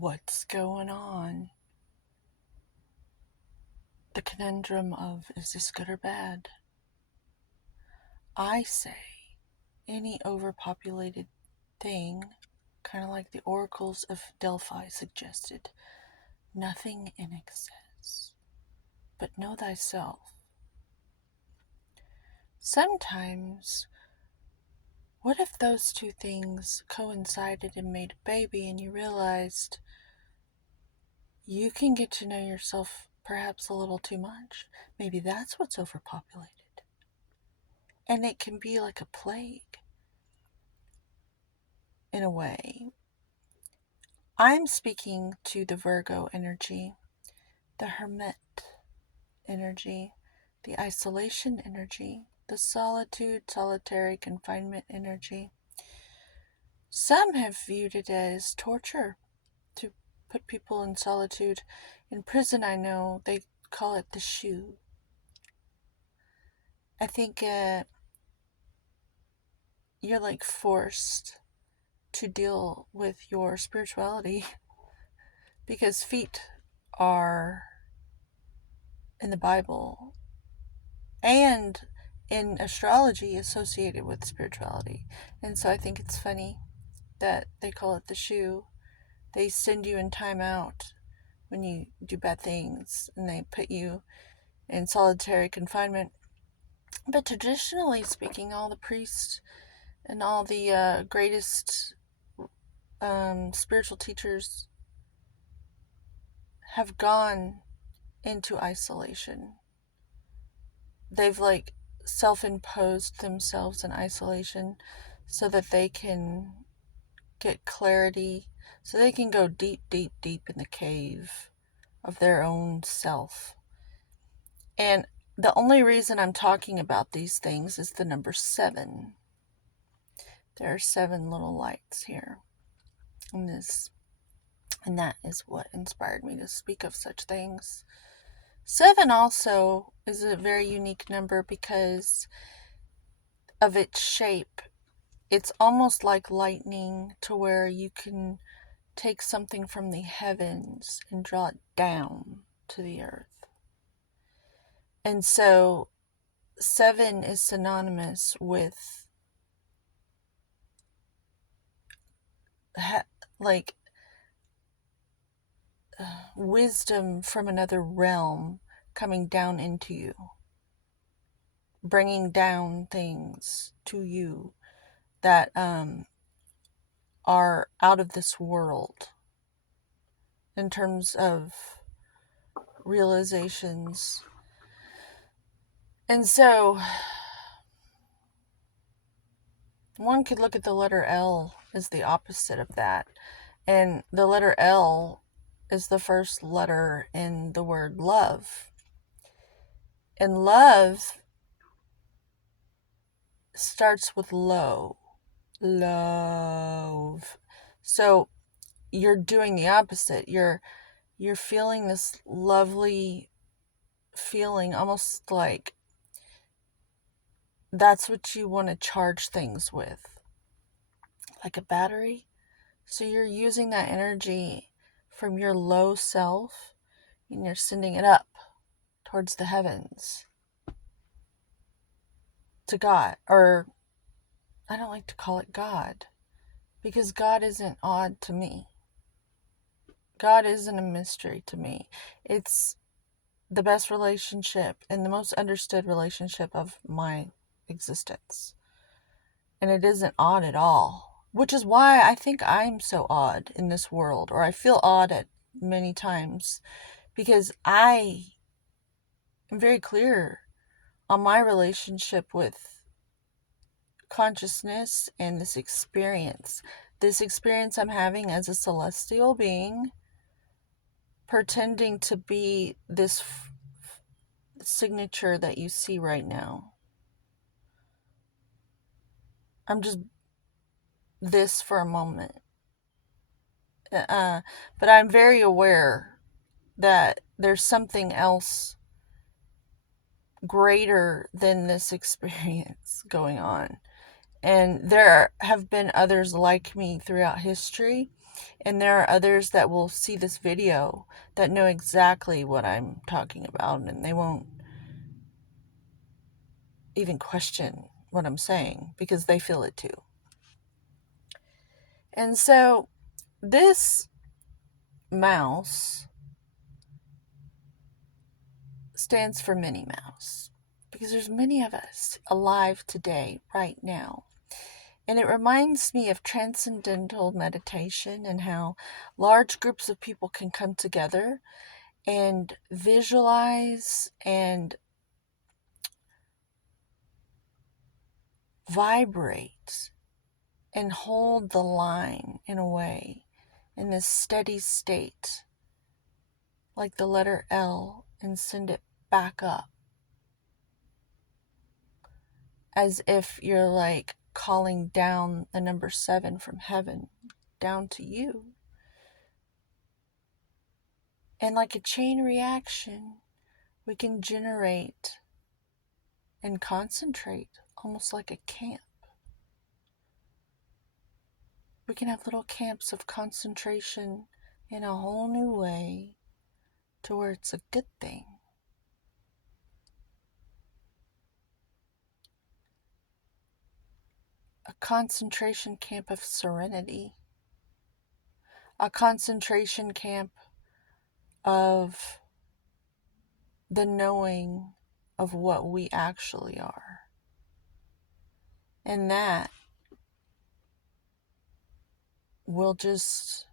what's going on? The conundrum of, is this good or bad? I say any overpopulated thing, kind of like the oracles of Delphi suggested, nothing in excess, but know thyself. Sometimes, what if those two things coincided and made a baby and you realized you can get to know yourself perhaps a little too much? Maybe that's what's overpopulated. And it can be like a plague, in a way. I'm speaking to the Virgo energy, the hermit energy, the isolation energy, the solitude, solitary confinement energy. Some have viewed it as torture to put people in solitude. In prison, I know they call it the shoe. I think you're like forced to deal with your spirituality because feet are in the Bible and in astrology associated with spirituality. And so I think it's funny that they call it the shoe. They send you in time out when you do bad things and they put you in solitary confinement. But traditionally speaking, all the priests and all the greatest spiritual teachers have gone into isolation. They've like self-imposed themselves in isolation so that they can get clarity, so they can go deep, deep, deep in the cave of their own self. And the only reason I'm talking about these things is the number 7. There are 7 little lights here in this, and that is what inspired me to speak of such things. 7 also is a very unique number because of its shape. It's almost like lightning, to where you can take something from the heavens and draw it down to the earth. And so 7 is synonymous with like wisdom from another realm coming down into you, bringing down things to you that are out of this world in terms of realizations. And so one could look at the letter L as the opposite of that. And the letter L is the first letter in the word love. And love starts with low. Love. So you're doing the opposite. You're feeling this lovely feeling, almost like that's what you want to charge things with, like a battery. So you're using that energy from your low self and you're sending it up towards the heavens, to God. Or I don't like to call it God, because God isn't odd to me. God isn't a mystery to me. It's the best relationship and the most understood relationship of my existence. And it isn't odd at all, which is why I think I'm so odd in this world, or I feel odd at many times, because I am very clear on my relationship with consciousness and this experience I'm having as a celestial being, pretending to be this signature that you see right now. I'm just this for a moment. But I'm very aware that there's something else greater than this experience going on. And there have been others like me throughout history. And there are others that will see this video that know exactly what I'm talking about, and they won't even question what I'm saying because they feel it too. And so this mouse stands for Minnie Mouse because there's many of us alive today, right now. And it reminds me of transcendental meditation and how large groups of people can come together and visualize and vibrate and hold the line in a way in this steady state, like the letter L, and send it back up as if you're like calling down the number 7 from heaven down to you. And like a chain reaction, we can generate and concentrate almost like a camp. We can have little camps of concentration in a whole new way to where it's a good thing. A concentration camp of serenity. A concentration camp of the knowing of what we actually are. And that will just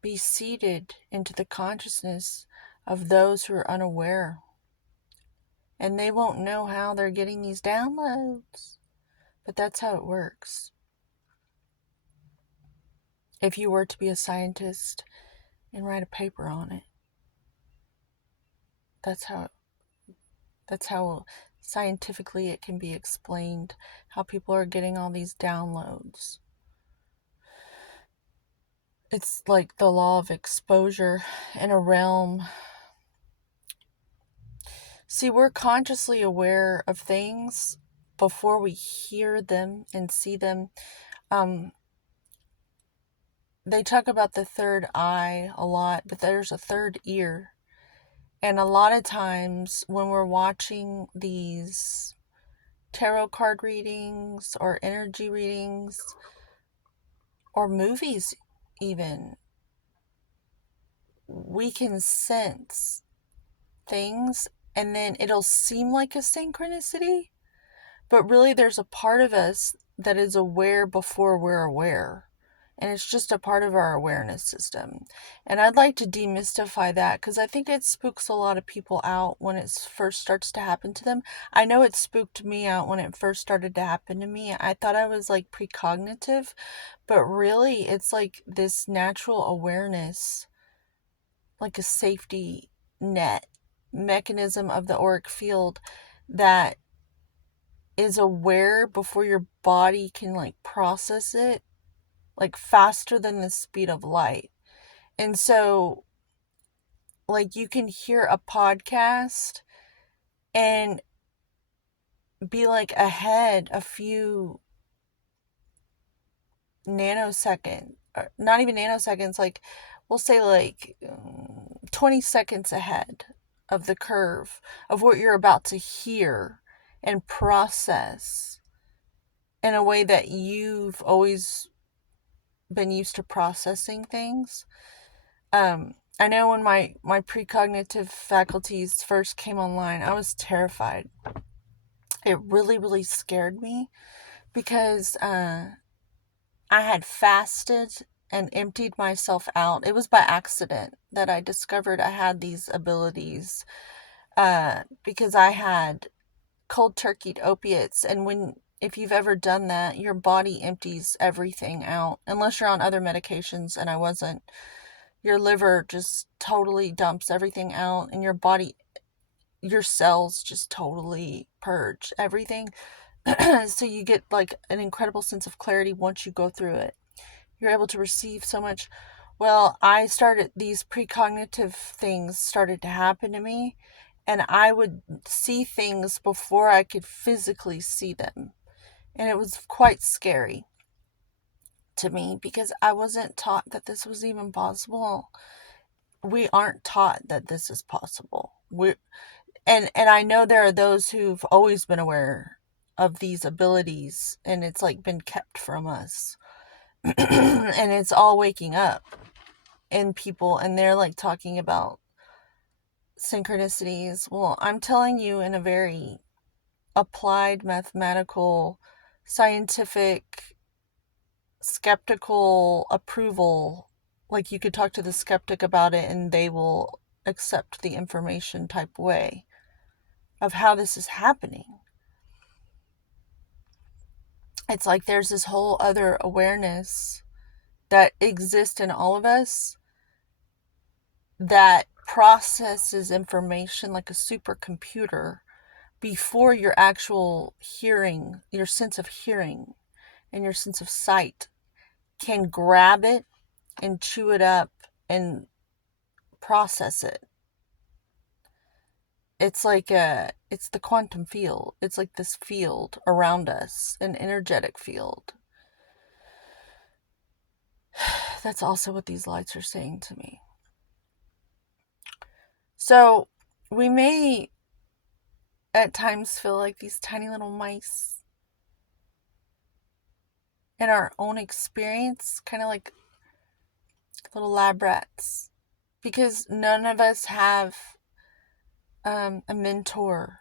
be seeded into the consciousness of those who are unaware. And they won't know how they're getting these downloads. But that's how it works. If you were to be a scientist and write a paper on it, that's how scientifically it can be explained, how people are getting all these downloads. It's like the law of exposure in a realm. See, we're consciously aware of things before we hear them and see them. They talk about the third eye a lot, but there's a third ear. And a lot of times when we're watching these tarot card readings or energy readings or movies even, we can sense things and then it'll seem like a synchronicity, but really there's a part of us that is aware before we're aware. And it's just a part of our awareness system. And I'd like to demystify that because I think it spooks a lot of people out when it first starts to happen to them. I know it spooked me out when it first started to happen to me. I thought I was like precognitive, but really it's like this natural awareness, like a safety net mechanism of the auric field that is aware before your body can like process it, like faster than the speed of light. And so like you can hear a podcast and be like ahead a few nanoseconds, or not even nanoseconds, like we'll say like 20 seconds ahead of the curve of what you're about to hear and process in a way that you've always been used to processing things. I know when my precognitive faculties first came online, I was terrified. It really, really scared me because I had fasted and emptied myself out. It was by accident that I discovered I had these abilities because I had cold turkeyed opiates. And if you've ever done that, your body empties everything out, unless you're on other medications, and I wasn't. Your liver just totally dumps everything out, and your cells just totally purge everything. So you get like an incredible sense of clarity once you go through it. You're able to receive so much. Well, these precognitive things started to happen to me, and I would see things before I could physically see them. And it was quite scary to me because I wasn't taught that this was even possible. We aren't taught that this is possible. And I know there are those who've always been aware of these abilities, and it's like been kept from us. And it's all waking up in people, and they're like talking about synchronicities. Well, I'm telling you in a very applied, mathematical, scientific, skeptical approval. Like, you could talk to the skeptic about it and they will accept the information type way of how this is happening. It's like there's this whole other awareness that exists in all of us that processes information like a supercomputer before your actual hearing, your sense of hearing and your sense of sight can grab it and chew it up and process it. It's like it's the quantum field. It's like this field around us, an energetic field. That's also what these lights are saying to me. So we may at times feel like these tiny little mice in our own experience, kind of like little lab rats, because none of us have a mentor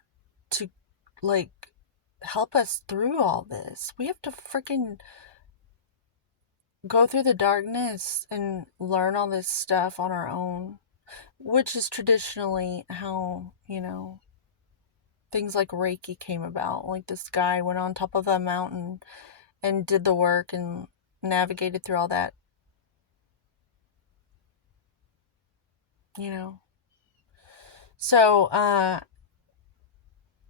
to like help us through all this. We have to freaking go through the darkness and learn all this stuff on our own, which is traditionally how, things like Reiki came about. Like, this guy went on top of a mountain and did the work and navigated through all that, So,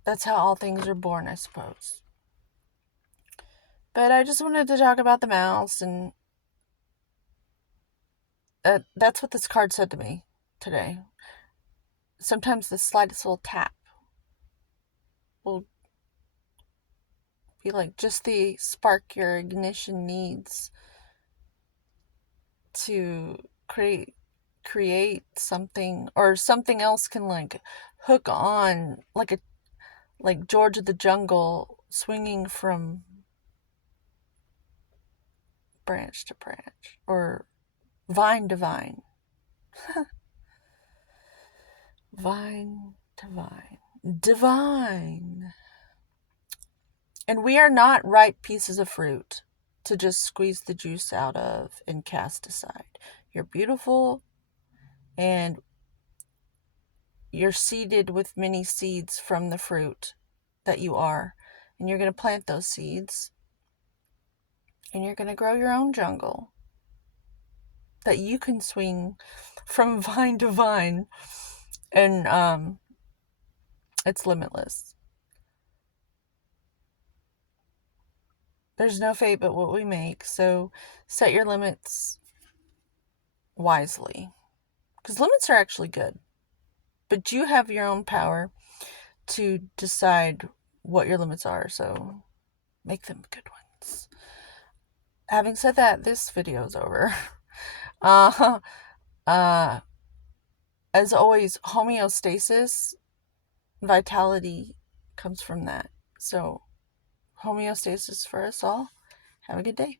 that's how all things are born, I suppose. But I just wanted to talk about the mouse, and that's what this card said to me today. Sometimes the slightest little tap will be like just the spark your ignition needs to create something, or something else can like hook on, like George of the Jungle swinging from branch to branch, or vine to vine. Vine to vine. Divine. And we are not ripe pieces of fruit to just squeeze the juice out of and cast aside. You're beautiful, and you're seeded with many seeds from the fruit that you are. And you're going to plant those seeds, and you're going to grow your own jungle that you can swing from vine to vine. And it's limitless. There's no fate but what we make, so set your limits wisely. Because limits are actually good. But you have your own power to decide what your limits are, so make them good ones. Having said that, this video is over. As always, homeostasis, vitality comes from that. So, homeostasis for us all. Have a good day.